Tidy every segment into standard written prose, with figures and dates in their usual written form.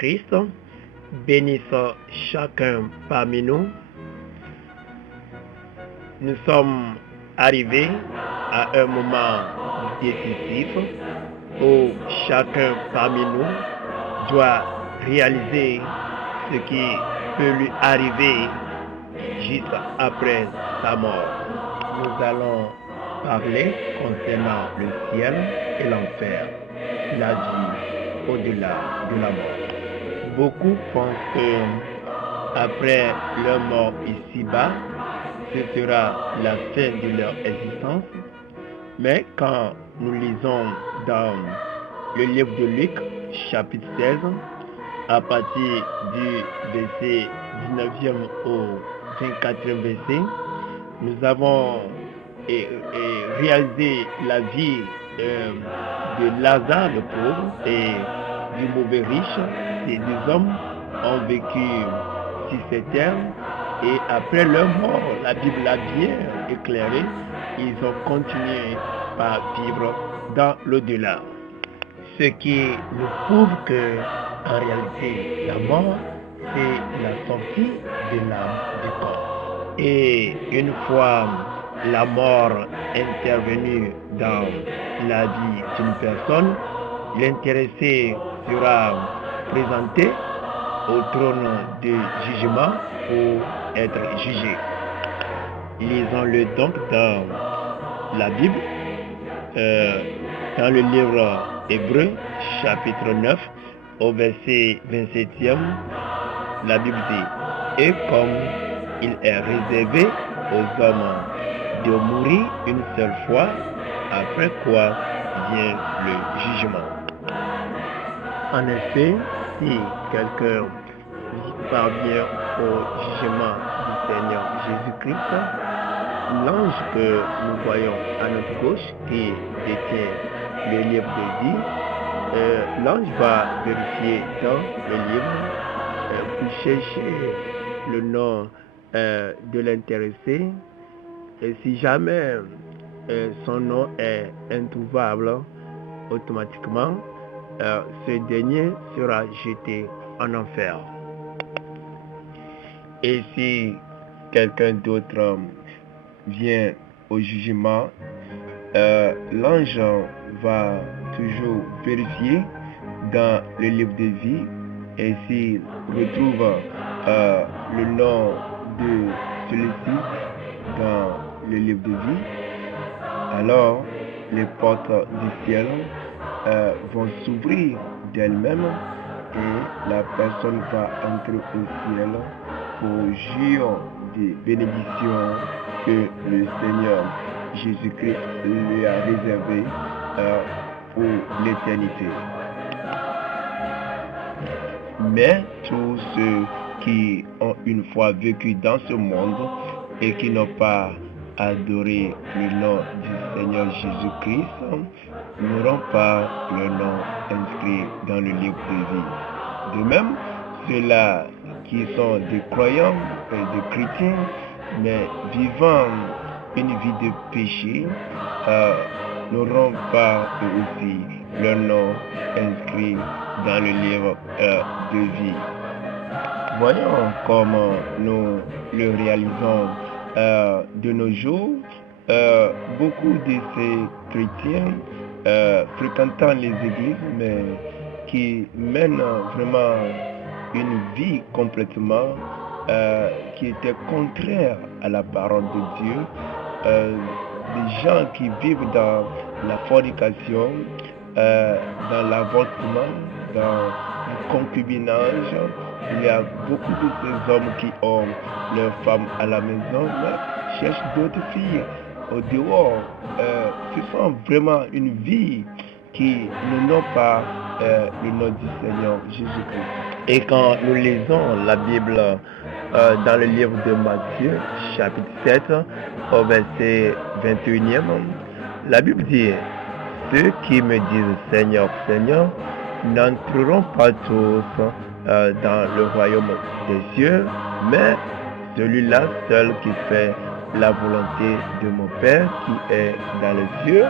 Jésus-Christ bénisse chacun parmi nous. Nous sommes arrivés à un moment décisif où chacun parmi nous doit réaliser ce qui peut lui arriver juste après sa mort. Nous allons parler concernant le ciel et l'enfer, la vie au-delà de la mort. Beaucoup pensent que après leur mort ici-bas, ce sera la fin de leur existence. Mais quand nous lisons dans le livre de Luc, chapitre 16, à partir du verset 19e au 24e verset, nous avons réalisé la vie de Lazare le pauvre et du mauvais riche. Ces deux hommes ont vécu sur cette terre et après leur mort, la Bible l'a bien éclairé, ils ont continué par vivre dans l'au-delà. Ce qui nous prouve que en réalité la mort c'est la sortie de l'âme du corps. Et une fois la mort intervenue dans la vie d'une personne, l'intéressé sera présenté au trône de jugement pour être jugé. Lisons-le donc dans la Bible, dans le livre Hébreu, chapitre 9, au verset 27e, la Bible dit: et comme il est réservé aux hommes de mourir une seule fois, après quoi vient le jugement. En effet, si quelqu'un parvient au jugement du Seigneur Jésus-Christ, l'ange que nous voyons à notre gauche qui détient le livre de vie, l'ange va vérifier dans le livre pour chercher le nom de l'intéressé. Et si jamais son nom est introuvable, automatiquement, ce dernier sera jeté en enfer. Et si quelqu'un d'autre vient au jugement, l'ange va toujours vérifier dans le livre de vie, et s'il retrouve le nom de celui-ci dans le livre de vie, alors les portes du ciel vont s'ouvrir d'elles-mêmes et la personne va entrer au ciel pour jouir des bénédictions que le Seigneur Jésus-Christ lui a réservées pour l'éternité. Mais tous ceux qui ont une fois vécu dans ce monde et qui n'ont pas adoré le nom du Seigneur Jésus-Christ n'auront pas leur nom inscrit dans le livre de vie. De même, ceux-là qui sont des croyants et des chrétiens, mais vivant une vie de péché, n'auront pas aussi leur nom inscrit dans le livre de vie. Voyons comment nous le réalisons de nos jours. Beaucoup de ces chrétiens fréquentant les églises, mais qui mènent vraiment une vie complètement qui était contraire à la parole de Dieu. Des gens qui vivent dans la fornication, dans l'avortement, dans le concubinage. Il y a beaucoup de ces hommes qui ont leurs femmes à la maison, mais cherchent d'autres filles au dehors. Ce sont vraiment une vie qui n'ont pas le nom du Seigneur Jésus-Christ. Et quand nous lisons la Bible dans le livre de Matthieu, chapitre 7, au verset 21e, la Bible dit: ceux qui me disent Seigneur, Seigneur, n'entreront pas tous dans le royaume des cieux, mais celui-là seul qui fait la volonté de mon Père qui est dans les cieux.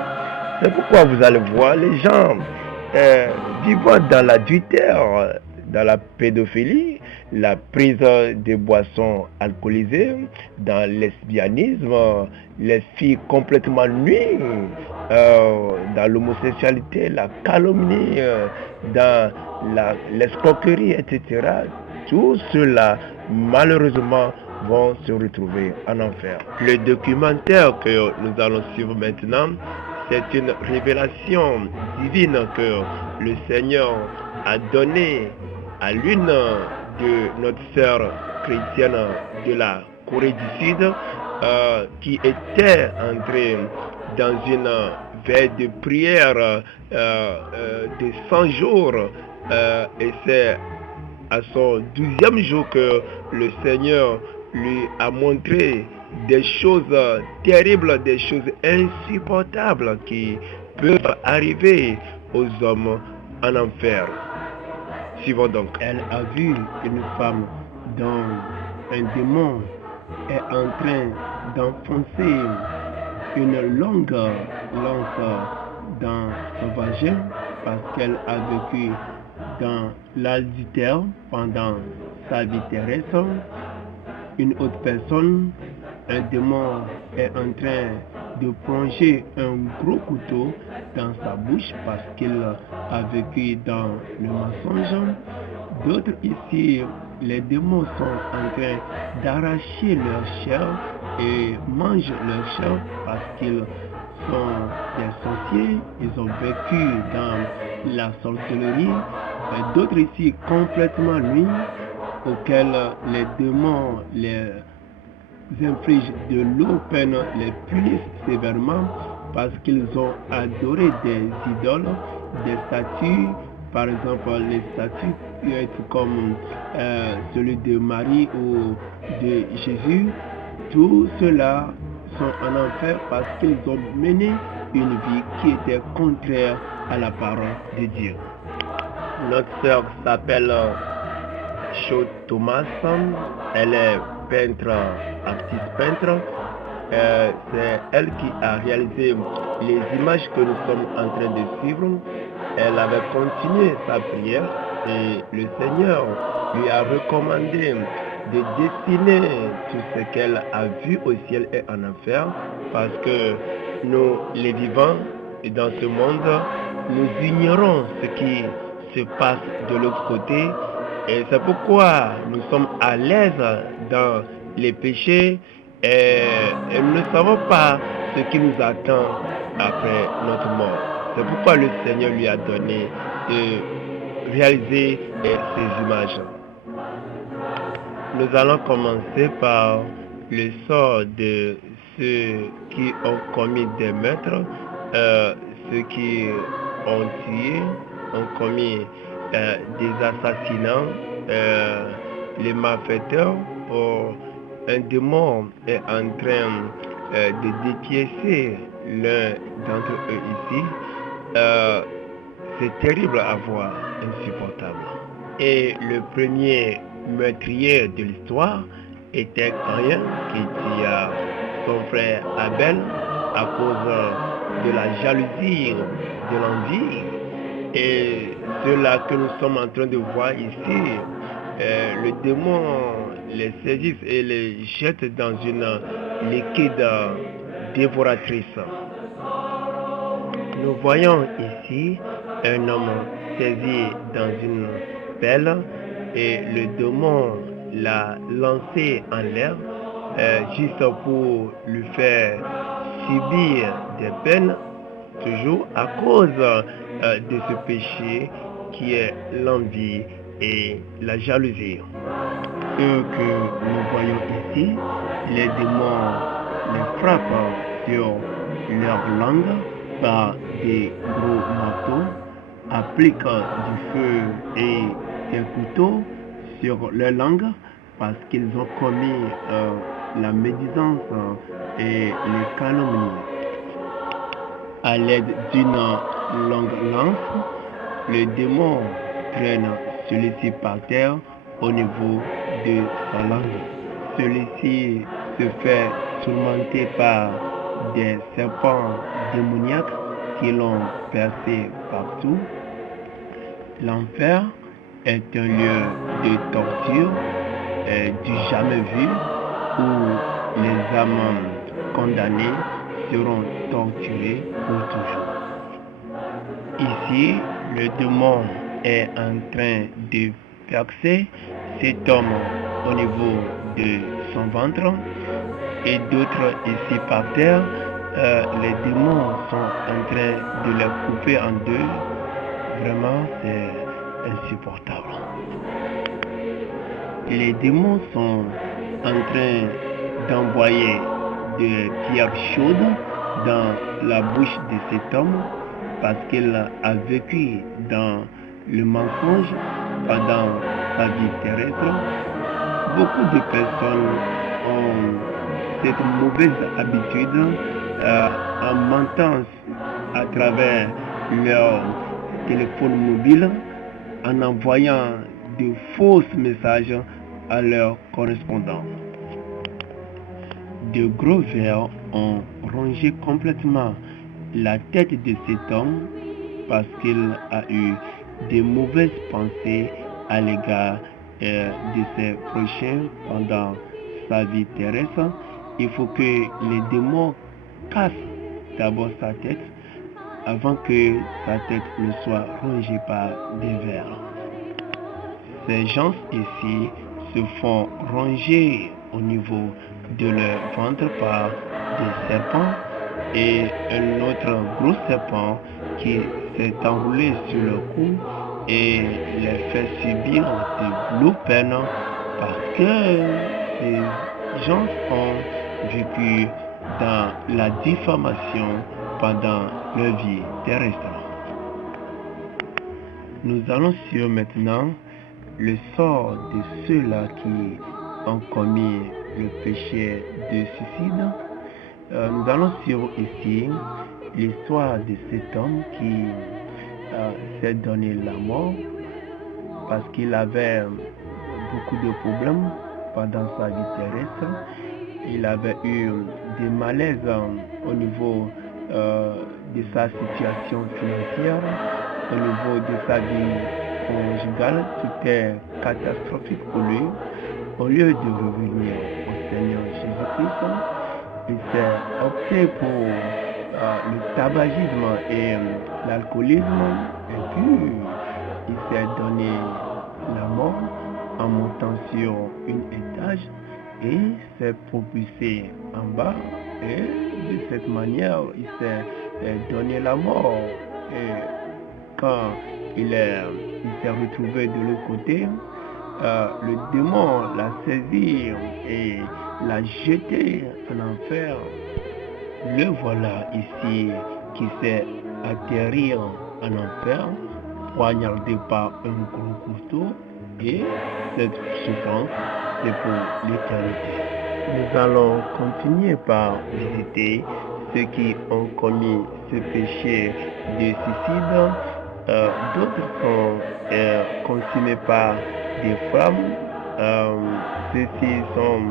C'est pourquoi vous allez voir les gens vivant dans l'adultère, dans la pédophilie, la prise de boissons alcoolisées, dans le lesbianisme, les filles complètement nues, dans l'homosexualité, la calomnie, dans l'escroquerie, etc. Tout cela, malheureusement, vont se retrouver en enfer. Le documentaire que nous allons suivre maintenant, c'est une révélation divine que le Seigneur a donnée à l'une de notre sœur chrétienne de la Corée du Sud qui était entrée dans une veille de prière de 100 jours et c'est à son 12e jour que le Seigneur lui a montré des choses terribles, des choses insupportables qui peuvent arriver aux hommes en enfer. Suivons donc. Elle a vu une femme dont un démon est en train d'enfoncer une longue lance dans son vagin parce qu'elle a vécu dans l'adultère pendant sa vie terrestre. Une autre personne, un démon est en train de plonger un gros couteau dans sa bouche parce qu'il a vécu dans le mensonge. D'autres ici, les démons sont en train d'arracher leur chair et mangent leur chair parce qu'ils sont des sorciers, ils ont vécu dans la sorcellerie. D'autres ici complètement nuits auxquels les démons les infligent de lourdes peines, les punissent sévèrement parce qu'ils ont adoré des idoles, des statues, par exemple les statues comme celui de Marie ou de Jésus. Tout cela sont en enfer parce qu'ils ont mené une vie qui était contraire à la parole de Dieu. Notre sœur s'appelle Cho Thomas, elle est peintre, artiste peintre. C'est elle qui a réalisé les images que nous sommes en train de suivre. Elle avait continué sa prière et le Seigneur lui a recommandé de dessiner tout ce qu'elle a vu au ciel et en enfer parce que nous, les vivants, dans ce monde, nous ignorons ce qui se passe de l'autre côté et c'est pourquoi nous sommes à l'aise dans les péchés et nous ne savons pas ce qui nous attend après notre mort. C'est pourquoi le Seigneur lui a donné de réaliser ces images. Nous allons commencer par le sort de ceux qui ont commis des meurtres, ceux qui ont tué, ont commis des assassinats, les malfaiteurs. Un démon est en train de dépiécer l'un d'entre eux ici. C'est terrible à voir, insupportable. Et le premier meurtrier de l'histoire était Caïn qui tua son frère Abel à cause de la jalousie, de l'envie. Et cela que nous sommes en train de voir ici, le démon les saisit et les jette dans une liquide dévoratrice. Nous voyons ici un homme saisi dans une pelle et le démon l'a lancé en l'air juste pour lui faire subir des peines, toujours à cause de ce péché qui est l'envie et la jalousie. Ce que nous voyons ici, les démons les frappent sur leur langue par des gros marteaux, appliquent du feu et des couteaux sur leur langue parce qu'ils ont commis la médisance et les calomnies. À l'aide d'une longue lance, le démon traîne celui-ci par terre au niveau de sa langue. Celui-ci se fait tourmenter par des serpents démoniaques qui l'ont percé partout. L'enfer est un lieu de torture du jamais vu où les âmes condamnées seront torturées pour toujours. Ici, le démon est en train de percer cet homme au niveau de son ventre et d'autres ici par terre. Les démons sont en train de les couper en deux. Vraiment, c'est insupportable. Les démons sont en train d'envoyer des pierres chaudes dans la bouche de cet homme parce qu'il a vécu dans le mensonge pendant sa vie terrestre. Beaucoup de personnes ont cette mauvaise habitude en mentant à travers leur téléphone mobile, en envoyant de faux messages à leurs correspondants. De gros vers ont rongé complètement la tête de cet homme parce qu'il a eu de mauvaises pensées à l'égard de ses prochains pendant sa vie terrestre. Il faut que les démons cassent d'abord sa tête avant que sa tête ne soit rongée par des vers. Ces gens ici se font ronger au niveau de leur ventre par des serpents et un autre gros serpent qui s'est enroulé sur le cou et les fait subir de lourdes peines parce que ces gens ont vécu dans la diffamation pendant leur vie terrestre. Nous allons sur maintenant le sort de ceux-là qui ont commis le péché de suicide. Nous allons suivre ici l'histoire de cet homme qui s'est donné la mort parce qu'il avait beaucoup de problèmes pendant sa vie terrestre. Il avait eu des malaises au niveau de sa situation financière, au niveau de sa vie conjugale. Tout est catastrophique pour lui. Au lieu de revenir au Seigneur Jésus-Christ, il s'est opté pour le tabagisme et l'alcoolisme, et puis il s'est donné la mort en montant sur un étage et s'est propulsé en bas, et de cette manière il s'est donné la mort. Et quand il s'est retrouvé de l'autre côté, le démon l'a saisi et l'a jeté en enfer. Le voilà ici qui s'est atterri en enfer, poignardé par un gros couteau, et cette souffrance, c'est pour l'éternité. Nous allons continuer par visiter ceux qui ont commis ce péché de suicide. D'autres sont consumés par des flammes. Ceux-ci sont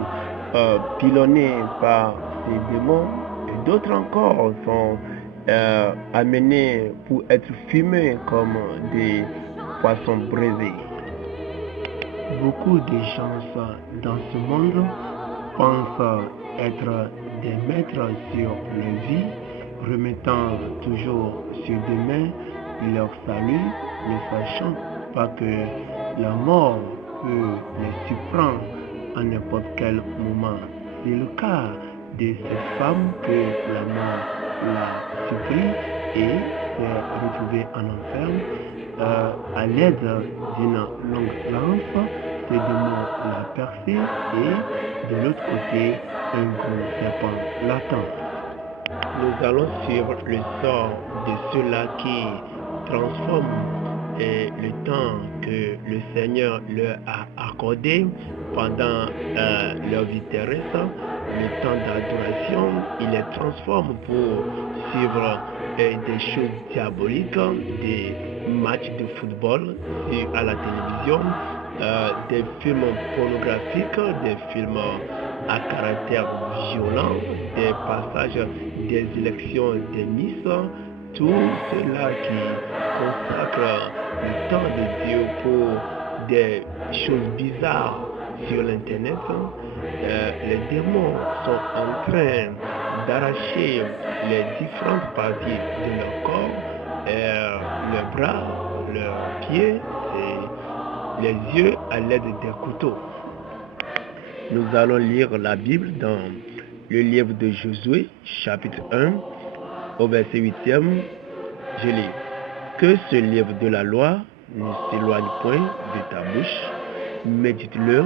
pilonnés par des démons. Et d'autres encore sont amenés pour être fumés comme des poissons braisés. Beaucoup de gens dans ce monde pensent être des maîtres sur leur vie, remettant toujours sur demain leur salut, ne sachant pas que la mort peut les surprendre à n'importe quel moment. C'est le cas de cette femme que la mort l'a surpris et s'est retrouvée en enfer. À l'aide d'une longue lance, ce démon l'a percé et de l'autre côté, un gros serpent l'attend. Nous allons suivre le sort de ceux-là qui transforment le temps que le Seigneur leur a accordé pendant leur vie terrestre, le temps d'adoration. Il les transforme pour suivre des choses diaboliques, des matchs de football à la télévision, des films pornographiques, des films à caractère violent, des passages des élections des Miss, tout cela qui consacre le temps de Dieu pour des choses bizarres sur l'internet. Les démons sont en train d'arracher les différentes parties de leur corps, leurs bras, leurs pieds et les yeux à l'aide des couteaux. Nous allons lire la Bible dans le livre de Josué, chapitre 1, au verset 8e. Je lis. Que ce livre de la loi ne s'éloigne point de ta bouche, médite-le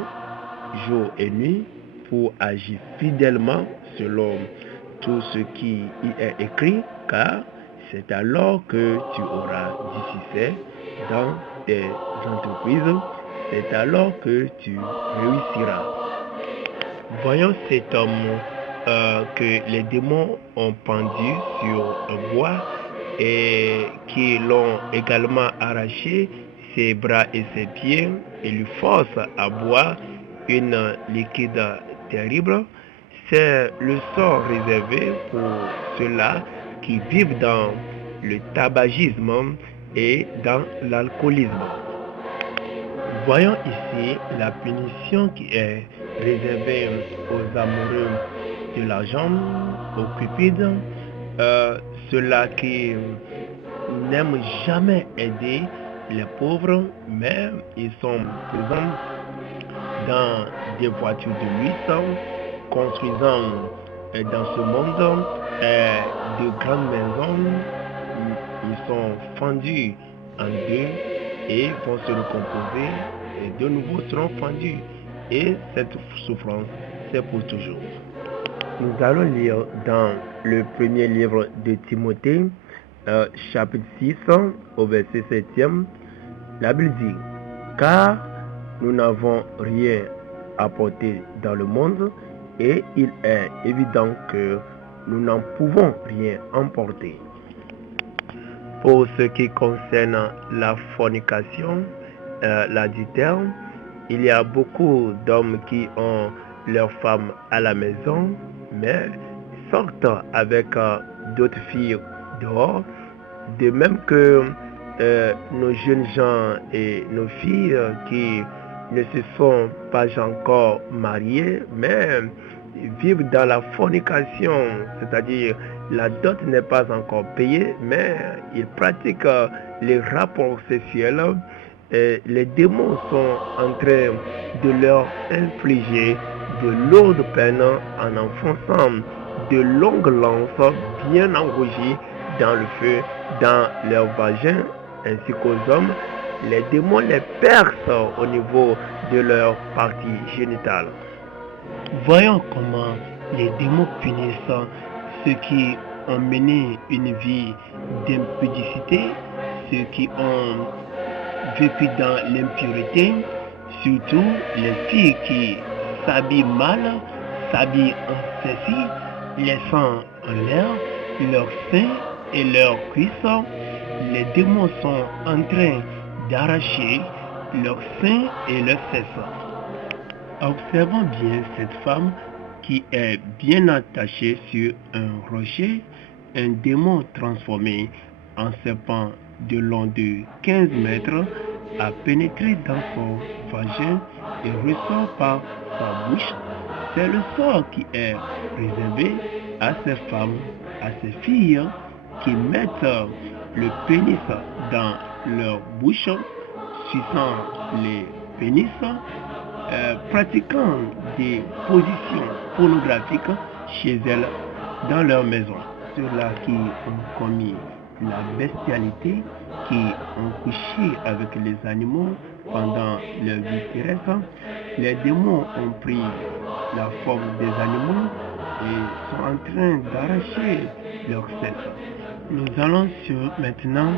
jour et nuit pour agir fidèlement selon tout ce qui y est écrit, car c'est alors que tu auras du succès dans tes entreprises, c'est alors que tu réussiras. Voyons cet homme que les démons ont pendu sur un bois et qui l'ont également arraché ses bras et ses pieds et lui forcent à boire une liquide terrible. C'est le sort réservé pour ceux-là qui vivent dans le tabagisme et dans l'alcoolisme. Voyons ici la punition qui est réservée aux amoureux de l'argent, aux cupides, ceux-là qui n'aiment jamais aider les pauvres, mais ils sont présents dans des voitures de luxe, construisant dans ce monde de grandes maisons. Ils sont fendus en deux et vont se recomposer et de nouveau seront fendus. Et cette souffrance, c'est pour toujours. Nous allons lire dans le premier livre de Timothée, chapitre 6, au verset 7e. La Bible dit, car nous n'avons rien apporté dans le monde et il est évident que nous n'en pouvons rien emporter. Pour ce qui concerne la fornication, l'adultère, il y a beaucoup d'hommes qui ont leurs femmes à la maison, mais sortent avec d'autres filles dehors, de même que nos jeunes gens et nos filles qui ne se sont pas encore mariés, mais vivent dans la fornication, c'est-à-dire la dot n'est pas encore payée, mais ils pratiquent les rapports sexuels. Et les démons sont en train de leur infliger de lourdes peines en enfonçant de longues lances bien enrougies dans le feu, dans leur vagin, ainsi qu'aux hommes. Les démons les percent au niveau de leur partie génitale. Voyons comment les démons punissent ceux qui ont mené une vie d'impudicité, ceux qui ont vécu dans l'impureté, surtout les filles qui s'habillent mal, s'habillent en ceci, laissant en l'air leurs seins et leurs cuisses. Les démons sont en train d'arracher leurs seins et leurs fesses. Observons bien cette femme qui est bien attachée sur un rocher. Un démon transformé en serpent de long de 15 mètres a pénétré dans son vagin et ressort par sa bouche. C'est le sort qui est réservé à ces femmes, à ces filles qui mettent le pénis dans leur bouche, suçant les pénis, pratiquant des positions pornographiques chez elles dans leur maison. Ceux-là qui ont commis la bestialité, qui ont couché avec les animaux pendant leur vie terrestre, les démons ont pris la forme des animaux et sont en train d'arracher leur sexe. Nous allons sur maintenant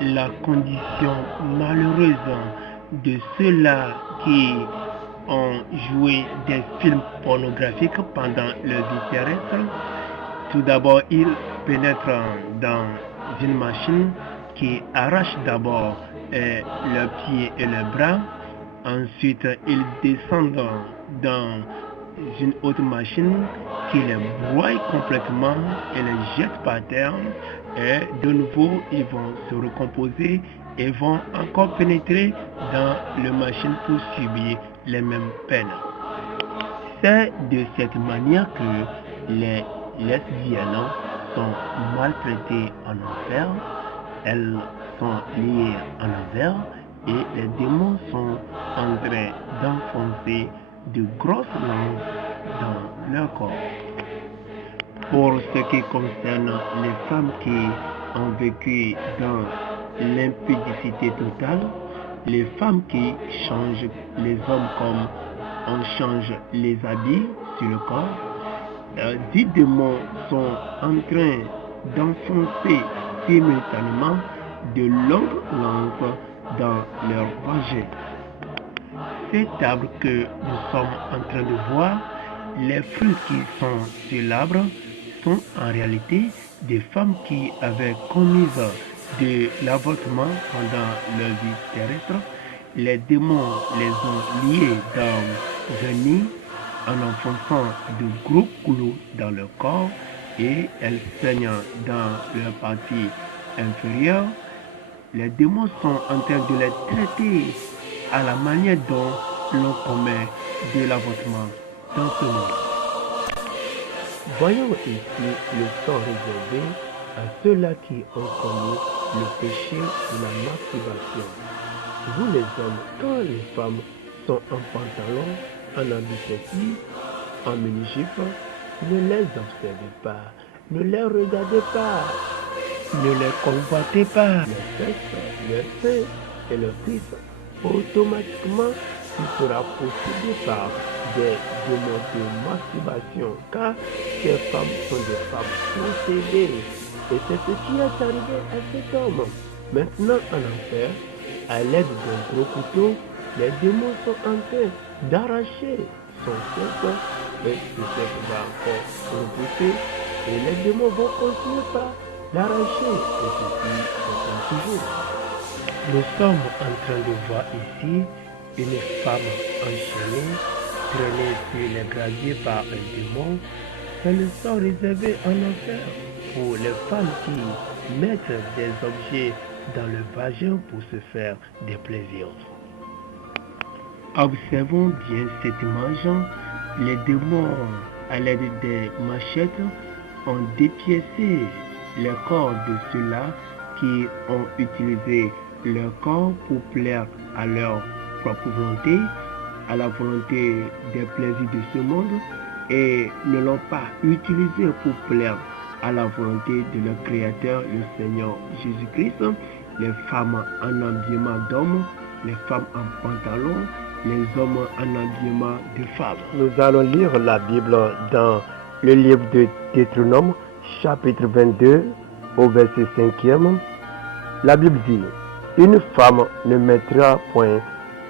la condition malheureuse de ceux-là qui ont joué des films pornographiques pendant leur vie terrestre. Tout d'abord, ils pénètrent dans une machine qui arrache d'abord leurs pieds et leurs bras. Ensuite, ils descendent dans une autre machine qui les broie complètement et les jette par terre. Et de nouveau, ils vont se recomposer et vont encore pénétrer dans la machine pour subir les mêmes peines. C'est de cette manière que les lesbiennes sont maltraitées en enfer, elles sont liées en enfer et les démons sont en train d'enfoncer de grosses langues dans leur corps. Pour ce qui concerne les femmes qui ont vécu dans l'impudicité totale, les femmes qui changent les hommes comme on change les habits sur le corps, 10 démons sont en train d'enfoncer simultanément de longues langues dans leur vagin. Cet arbre que nous sommes en train de voir, les fruits qui sont sur l'arbre sont en réalité des femmes qui avaient commis de l'avortement pendant leur vie terrestre. Les démons les ont liés dans un nid en enfonçant de gros couteaux dans leur corps et elles saignent dans leur partie inférieure. Les démons sont en train de les traiter à la manière dont l'on commet de l'avortement dans ce monde. Voyons ici le sort réservé à ceux-là qui ont commis le péché de la masturbation. Vous les hommes, quand les femmes sont en pantalon, en habit sexy, en mini-jupe, ne les observez pas, ne les regardez pas, ne les convoitez pas. Le sexe, le sein et le cuisse, automatiquement, il sera possédé par des démons de masturbation, car ces femmes sont des femmes possédées. Et c'est ce qui est arrivé à cet homme. Maintenant, en enfer, à l'aide d'un gros couteau, les démons sont en train d'arracher son sexe et ce sexe va encore repousser et les démons vont continuer par l'arracher et ceci continue toujours. Nous sommes en train de voir ici une femme enchaînée, traînée sur les graviers par un démon. C'est le sort réservé en enfer pour les femmes qui mettent des objets dans le vagin pour se faire des plaisirs. Observons bien cette image. Les démons, à l'aide des machettes, ont dépiécé le corps de ceux-là qui ont utilisé leur corps pour plaire à leur propre volonté, à la volonté des plaisirs de ce monde, et ne l'ont pas utilisé pour plaire à la volonté de leur Créateur, le Seigneur Jésus-Christ. Les femmes en habillement d'hommes, les femmes en pantalon, les hommes en habillement de femmes. Nous allons lire la Bible dans le livre de Deutéronome, chapitre 22, au verset 5e. La Bible dit: une femme ne mettra point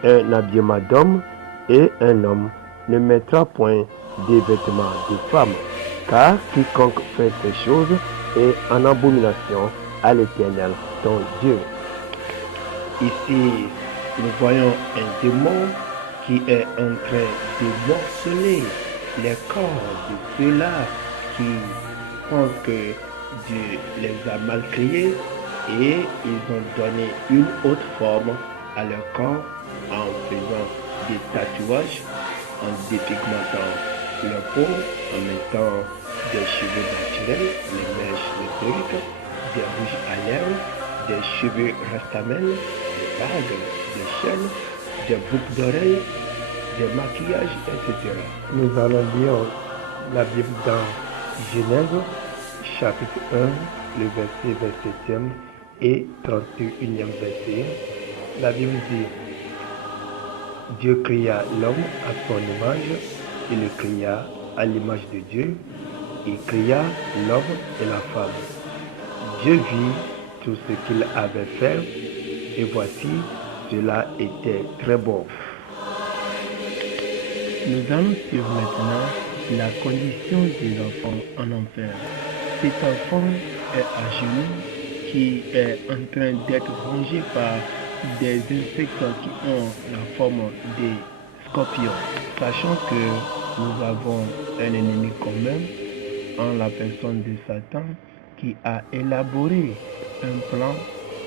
un habillement d'homme, et un homme ne mettra point des vêtements de femme, car quiconque fait ces choses est en abomination à l'Éternel ton Dieu. Ici, nous voyons un démon qui est en train de morceler les corps de ceux-là qui pensent que Dieu les a mal créés et ils ont donné une autre forme à leur corps en faisant des tatouages, en dépigmentant leur peau, en mettant des cheveux naturels, les mèches, les perruques, des rouges à lèvres, des cheveux rastamel, des bagues, des chaînes, des boucles d'oreilles, des maquillages, etc. Nous allons lire la Bible dans Genèse, chapitre 1, le verset 27e et 31e verset. La Bible dit: Dieu créa l'homme à son image, il le créa à l'image de Dieu, il créa l'homme et la femme. Dieu vit tout ce qu'il avait fait, et voici, cela était très bon. Nous allons suivre maintenant la condition des enfants en enfer. Cet enfant est à genoux, qui est en train d'être rongé par des insectes qui ont la forme des scorpions. Sachant que nous avons un ennemi commun en la personne de Satan qui a élaboré un plan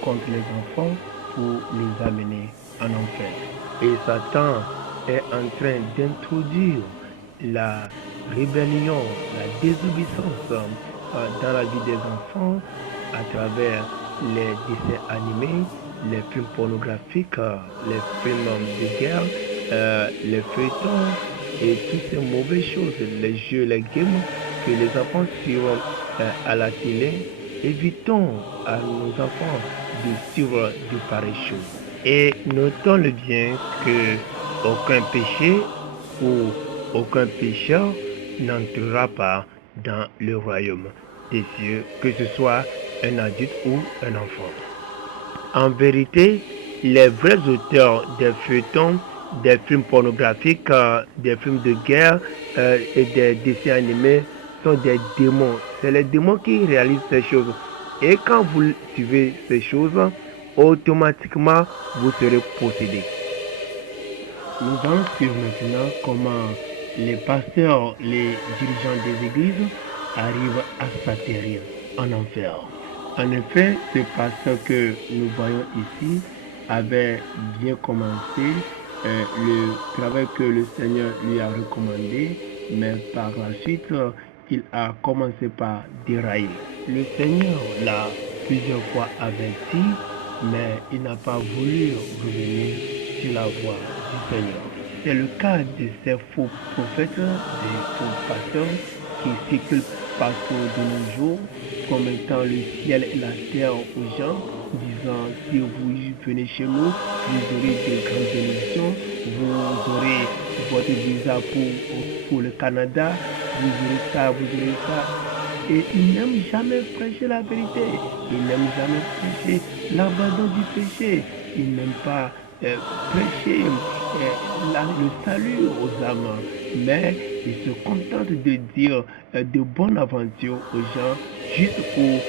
contre les enfants pour les amener en enfer. Et Satan est en train d'introduire la rébellion, la désobéissance dans la vie des enfants à travers les dessins animés, les films pornographiques, les films de guerre, les feuilletons et toutes ces mauvaises choses, les jeux, les games que les enfants suivent à la télé. Évitons à nos enfants de suivre de pareilles choses. Et notons-le bien que aucun péché ou aucun pécheur n'entrera pas dans le royaume des cieux, que ce soit un adulte ou un enfant. En vérité, les vrais auteurs des feuilletons, des films pornographiques, des films de guerre et des dessins animés sont des démons. C'est les démons qui réalisent ces choses. Et quand vous suivez ces choses, automatiquement, vous serez possédé. Nous allons suivre maintenant comment les pasteurs, les dirigeants des églises arrivent à s'atterrir en enfer. En effet, ce pasteur que nous voyons ici avait bien commencé le travail que le Seigneur lui a recommandé, mais par la suite, il a commencé par dérailler. Le Seigneur l'a plusieurs fois averti, mais il n'a pas voulu revenir sur la voie du Seigneur. C'est le cas de ces faux prophètes, des faux pasteurs qui circulent partout de nos jours, promettant le ciel et la terre aux gens, disant si vous venez chez nous, vous aurez de grandes bénédictions, vous aurez votre visa pour le Canada, vous aurez ça, vous aurez ça. Et ils n'aiment jamais prêcher la vérité, ils n'aiment jamais prêcher l'abandon du péché, ils n'aiment pas prêcher le salut aux âmes, mais ils se contentent de dire de bonnes aventures aux gens juste pour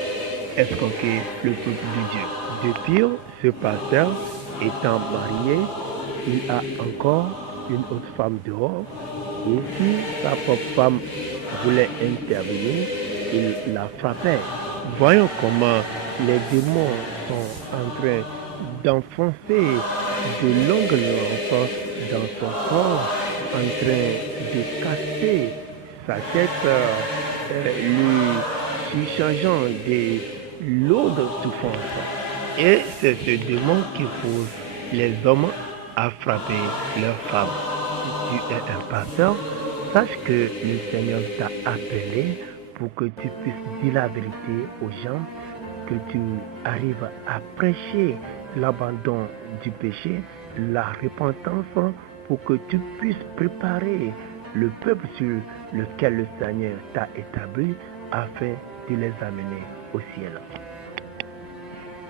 escroquer le peuple de Dieu. De pire, ce pasteur étant marié, il a encore une autre femme dehors, et si sa propre femme voulait intervenir, il la frappait. Voyons comment les démons sont en train d'enfoncer de longues lampes dans son corps, en train de casser sa tête, lui surchargeant de lourdes souffrances. Et c'est ce démon qui pousse les hommes à frapper leurs femmes. Si tu es un pasteur, sache que le Seigneur t'a appelé pour que tu puisses dire la vérité aux gens, que tu arrives à prêcher l'abandon du péché, la repentance, pour que tu puisses préparer le peuple sur lequel le Seigneur t'a établi afin de les amener au ciel.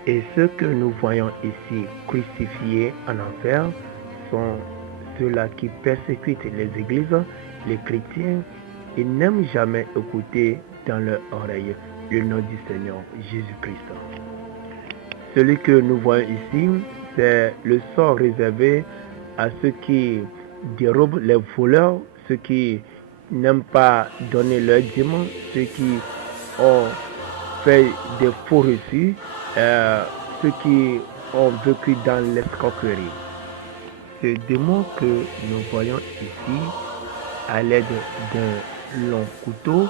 Et ceux que nous voyons ici crucifiés en enfer sont ceux-là qui persécutent les églises, les chrétiens, et n'aiment jamais écouter dans leur oreille le nom du Seigneur Jésus-Christ. Celui que nous voyons ici, c'est le sort réservé à ceux qui dérobent les voleurs, ceux qui n'aiment pas donner leur dîme, ceux qui ont fait des faux reçus, ceux qui ont vécu dans l'escroquerie. Ce démon que nous voyons ici, à l'aide d'un long couteau,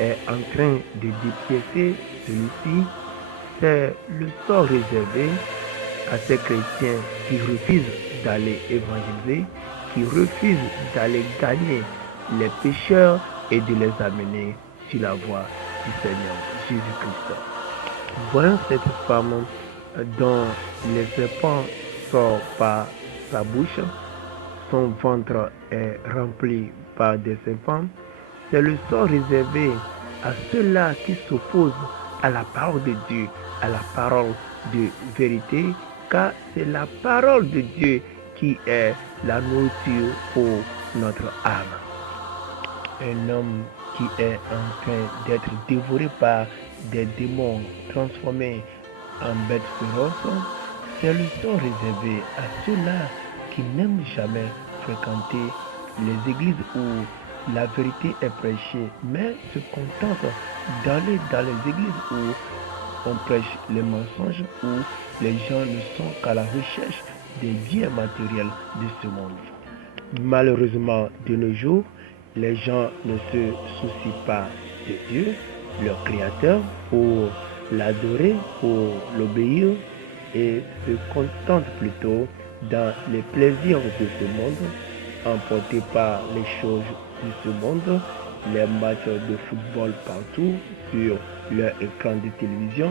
est en train de dépiécer celui-ci. C'est le sort réservé à ces chrétiens qui refusent d'aller évangéliser, qui refusent d'aller gagner les pécheurs et de les amener sur la voie du Seigneur Jésus-Christ. Voyons cette femme dont les serpents sortent par sa bouche, son ventre est rempli par des serpents. C'est le sort réservé à ceux-là qui s'opposent à la parole de Dieu, à la parole de vérité, car c'est la parole de Dieu qui est la nourriture pour notre âme. Un homme qui est en train d'être dévoré par des démons transformés en bêtes féroces, c'est le sort réservé à ceux-là qui n'aiment jamais fréquenter les églises où la vérité est prêchée, mais se contentent d'aller dans les églises où on prêche les mensonges, où les gens ne sont qu'à la recherche des biens matériels de ce monde. Malheureusement, de nos jours, les gens ne se soucient pas de Dieu, leur Créateur, pour l'adorer, pour l'obéir, et se contentent plutôt dans les plaisirs de ce monde, emportés par les choses de ce monde, les matchs de football partout sur leur écran de télévision.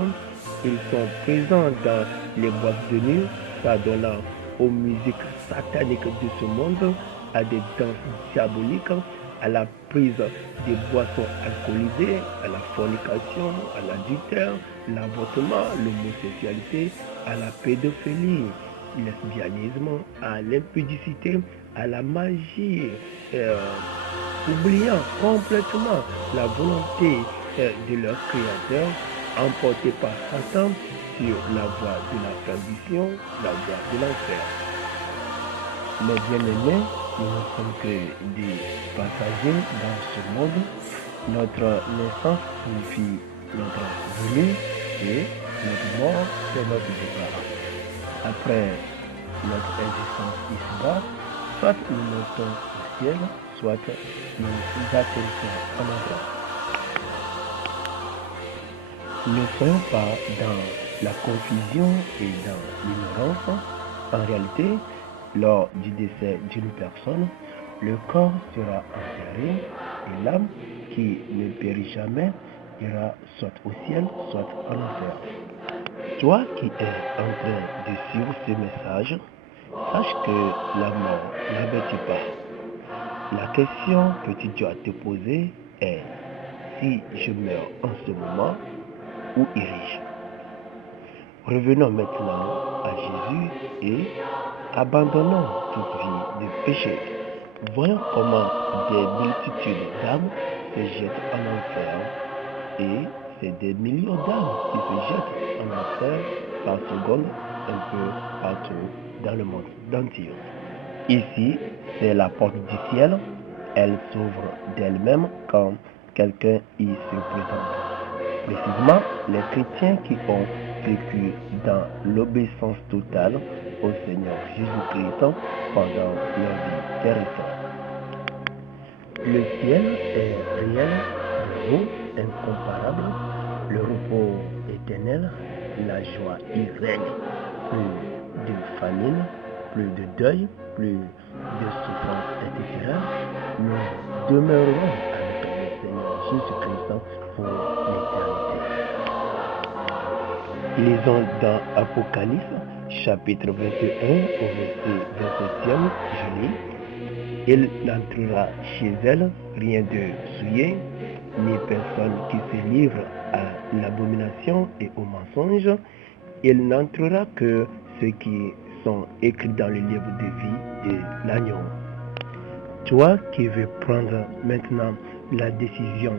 Ils sont présents dans les boîtes de nuit, s'adonnant aux musiques sataniques de ce monde, à des danses diaboliques, à la prise des boissons alcoolisées, à la fornication, à l'adultère, l'avortement, l'homosexualité, à la pédophilie, lesbianisme, à l'impudicité, à la magie, oubliant complètement la volonté de leur Créateur, emporté par Satan sur la voie de la perdition, la voie de l'enfer. Mais bien-aimés, nous ne sommes que des passagers dans ce monde. Notre naissance signifie notre venue et notre mort, c'est notre départ. Après notre existence ici-bas, soit nous montons au ciel, soit nous atterrissons en enfer. Ne soyons pas dans la confusion et dans l'ignorance. En réalité, lors du décès d'une personne, le corps sera enterré et l'âme, qui ne périt jamais, ira soit au ciel, soit en enfer. Toi qui es en train de suivre ce message, sache que la mort n'avertit pas. La question que tu dois te poser est: si je meurs en ce moment, où irai-je? Revenons maintenant à Jésus et abandonnons toute vie de péché. Voyons comment des multitudes d'âmes se jettent en enfer, et c'est des millions d'âmes qui se jettent en enfer par seconde, un peu partout dans le monde entier. Ici, c'est la porte du ciel. Elle s'ouvre d'elle-même quand quelqu'un y se présente. Précisément, les chrétiens qui ont vécu dans l'obéissance totale au Seigneur Jésus-Christ pendant leur vie terrestre. Le ciel est réel, de beau, incomparable, le repos éternel, la joie y règne. Plus de famine, plus de deuil, plus de souffrance, etc. Nous demeurerons avec le Seigneur Jésus-Christ pour l'éternité. Lisons dans Apocalypse, chapitre 21, au verset 27, je lis: il n'entrera chez elle rien de souillé, ni personne qui se livre à l'abomination et au mensonge. Il n'entrera que ceux qui sont écrits dans le livre de vie de l'agneau. Toi qui veux prendre maintenant la décision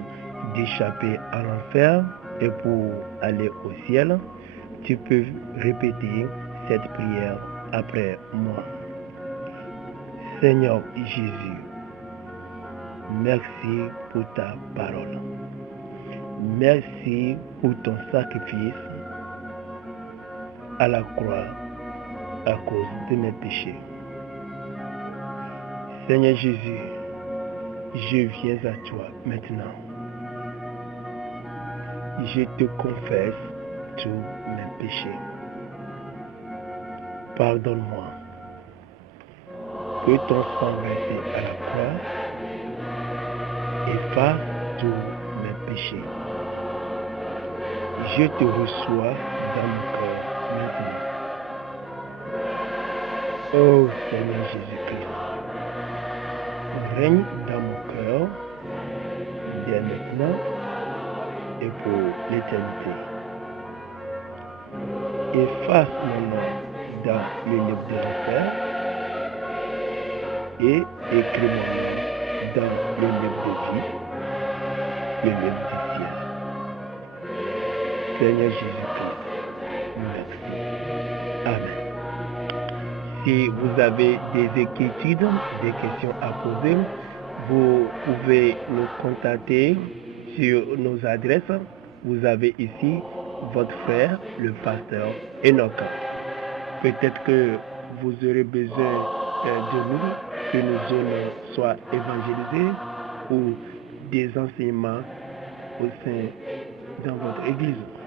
d'échapper à l'enfer et pour aller au ciel, tu peux répéter cette prière après moi. Seigneur Jésus, merci pour ta parole. Merci pour ton sacrifice à la croix à cause de mes péchés. Seigneur Jésus, je viens à toi maintenant. Je te confesse tous mes péchés. Pardonne-moi. Que ton sang versé à la croix efface tous mes péchés. Je te reçois dans mon cœur maintenant. Oh Seigneur Jésus-Christ, règne dans mon cœur dès maintenant et pour l'éternité. Efface mon nom dans le livre de l'enfer et écris mon nom dans le livre de vie, le livre du ciel. Seigneur Jésus-Christ, merci. Amen. Si vous avez des inquiétudes, des questions à poser, Vous pouvez nous contacter sur nos adresses. Vous avez ici votre frère, le pasteur Enoch. Peut-être que vous aurez besoin de nous, que nos zones soient évangélisées ou des enseignements au sein de votre église.